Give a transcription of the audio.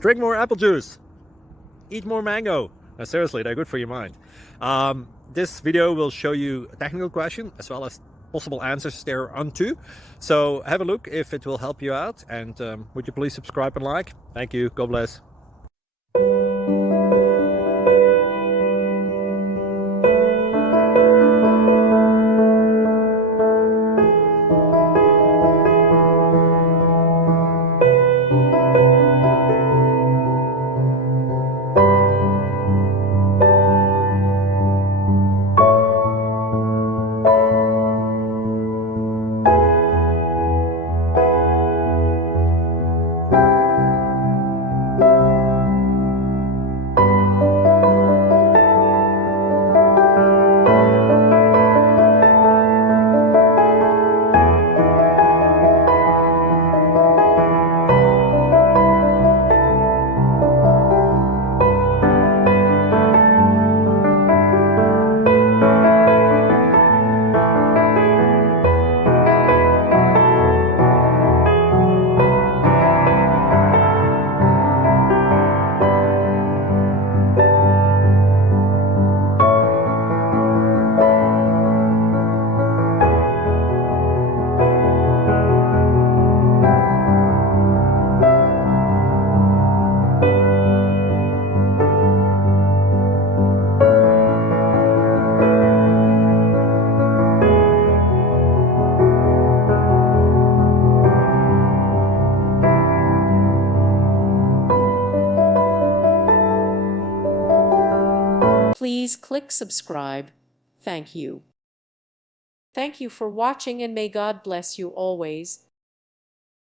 Drink more apple juice. Eat more mango. No, seriously, they're good for your mind. This video will show you a technical question as well as possible answers thereunto. So have a look if it will help you out, and would you please subscribe and like? Thank you. God bless. Please click subscribe. Thank you. Thank you for watching, and may God bless you always.